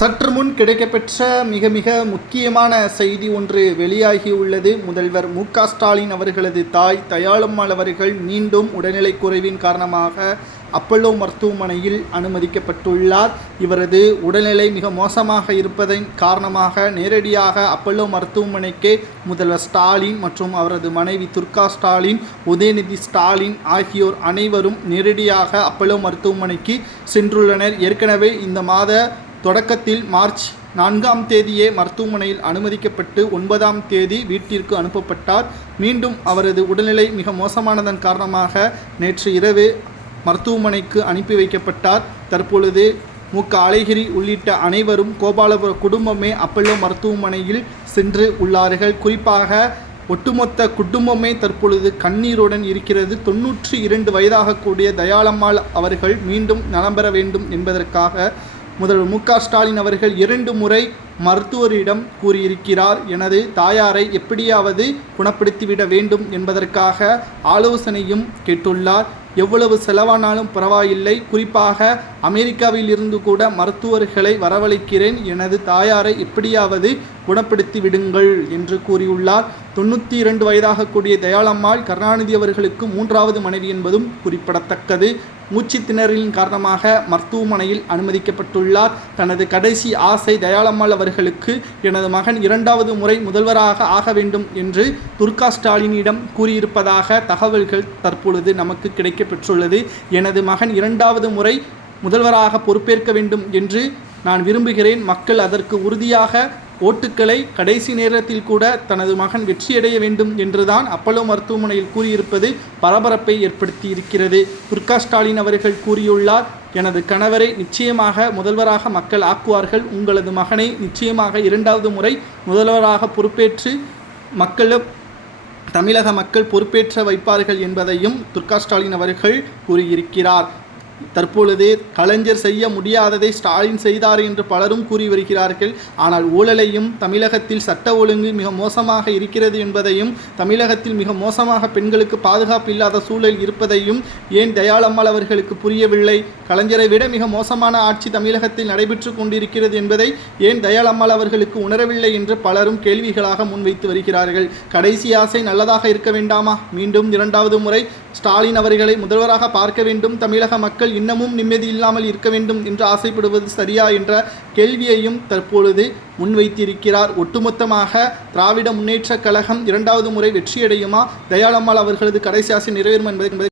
சற்று முன் கிடைக்கப்பெற்ற மிக முக்கியமான செய்தி ஒன்று வெளியாகியுள்ளது. முதல்வர் மு.க.ஸ்டாலின் அவர்களது தாய் தயாளம்மாள் அவர்கள் மீண்டும் உடல்நிலை குறைவின் காரணமாக அப்பல்லோ மருத்துவமனையில் அனுமதிக்கப்பட்டுள்ளார். இவரது உடல்நிலை மிக மோசமாக இருப்பதன் காரணமாக நேரடியாக அப்பல்லோ மருத்துவமனைக்கே முதல்வர் ஸ்டாலின் மற்றும் அவரது மனைவி துர்கா ஸ்டாலின், உதயநிதி ஸ்டாலின் ஆகியோர் அனைவரும் நேரடியாக அப்பல்லோ மருத்துவமனைக்கு சென்றுள்ளனர். ஏற்கனவே இந்த மாத தொடக்கத்தில் மார்ச் 4ஆம் தேதியே மருத்துவமனையில் அனுமதிக்கப்பட்டு 9ஆம் தேதி வீட்டிற்கு அனுப்பப்பட்டார். மீண்டும் அவரது உடல்நிலை மிக மோசமானதன் காரணமாக நேற்று இரவு மருத்துவமனைக்கு அனுப்பி வைக்கப்பட்டார். தற்பொழுது மு.க. அழகிரி உள்ளிட்ட அனைவரும் கோபாலபுர குடும்பமே அப்பல்லோ மருத்துவமனையில் சென்று உள்ளார்கள். குறிப்பாக ஒட்டுமொத்த குடும்பமே தற்பொழுது கண்ணீருடன் இருக்கிறது. 92 வயதாகக்கூடிய தயாளம்மாள் அவர்கள் மீண்டும் நலம் பெற வேண்டும் என்பதற்காக முதல்வர் மு.க. ஸ்டாலின் அவர்கள் 2 முறை மருத்துவரிடம் கூறியிருக்கிறார். எனது தாயாரை எப்படியாவது குணப்படுத்திவிட வேண்டும் என்பதற்காக ஆலோசனையும் கேட்டுள்ளார். எவ்வளவு செலவானாலும் பரவாயில்லை, குறிப்பாக அமெரிக்காவில் இருந்து கூட மருத்துவர்களை வரவழைக்கிறேன், எனது தாயாரை எப்படியாவது குணப்படுத்தி விடுங்கள் என்று கூறியுள்ளார். 92 வயதாகக்கூடிய தயாளம்மாள் கருணாநிதி அவர்களுக்கு 3வது மனைவி என்பதும் குறிப்பிடத்தக்கது. மூச்சு திணறலின் காரணமாக மருத்துவமனையில் அனுமதிக்கப்பட்டுள்ளார். தனது கடைசி ஆசை தயாளம்மாள் அவர்களுக்கு எனது மகன் 2வது முறை முதல்வராக ஆக வேண்டும் என்று துர்கா ஸ்டாலினிடம் கூறியிருப்பதாக தகவல்கள் தற்பொழுது நமக்கு கிடைக்கப்பெற்றுள்ளது. எனது மகன் 2வது முறை முதல்வராக பொறுப்பேற்க வேண்டும் என்று நான் விரும்புகிறேன். மக்கள் அதற்கு உறுதியாக ஓட்டுக்களை கடைசி நேரத்தில் கூட தனது மகன் வெற்றியடைய வேண்டும் என்றுதான் அப்பல்லோ மருத்துவமனையில் கூறியிருப்பது பரபரப்பை ஏற்படுத்தி இருக்கிறது. துர்கா ஸ்டாலின் அவர்கள் கூறியுள்ளார், எனது கணவரை நிச்சயமாக முதல்வராக மக்கள் ஆக்குவார்கள். உங்களது மகனை நிச்சயமாக 2வது முறை முதல்வராக பொறுப்பேற்று தமிழக மக்கள் பொறுப்பேற்ற வைப்பார்கள் என்பதையும் துர்கா ஸ்டாலின் அவர்கள் கூறியிருக்கிறார். தற்பொழுது கலைஞர் செய்ய முடியாததை ஸ்டாலின் செய்தார் என்று பலரும் கூறி வருகிறார்கள். ஆனால் ஊழலையும் தமிழகத்தில் சட்ட ஒழுங்கு மிக மோசமாக இருக்கிறது என்பதையும், தமிழகத்தில் மிக மோசமாக பெண்களுக்கு பாதுகாப்பு இல்லாத சூழல் இருப்பதையும் ஏன் தயாளம்மாள் அவர்களுக்கு புரியவில்லை? கலைஞரை விட மிக மோசமான ஆட்சி தமிழகத்தில் நடைபெற்று கொண்டிருக்கிறது என்பதை ஏன் தயாளம்மாள் அவர்களுக்கு உணரவில்லை என்று பலரும் கேள்விகளாக முன்வைத்து வருகிறார்கள். கடைசி ஆசை நல்லதாக இருக்க வேண்டாமா? மீண்டும் 2வது முறை ஸ்டாலின் அவர்களை முதல்வராக பார்க்க வேண்டும், தமிழக மக்கள் இன்னமும் நிம்மதி இல்லாமல் இருக்க வேண்டும் என்று ஆசைப்படுவது சரியா என்ற கேள்வியையும் தற்பொழுது முன்வைத்திருக்கிறார். ஒட்டுமொத்தமாக திராவிட முன்னேற்றக் கழகம் 2வது முறை வெற்றியடையுமா, தயாளம்மாள் அவர்களது கடைசி ஆசை நிறைவேறும் என்பதை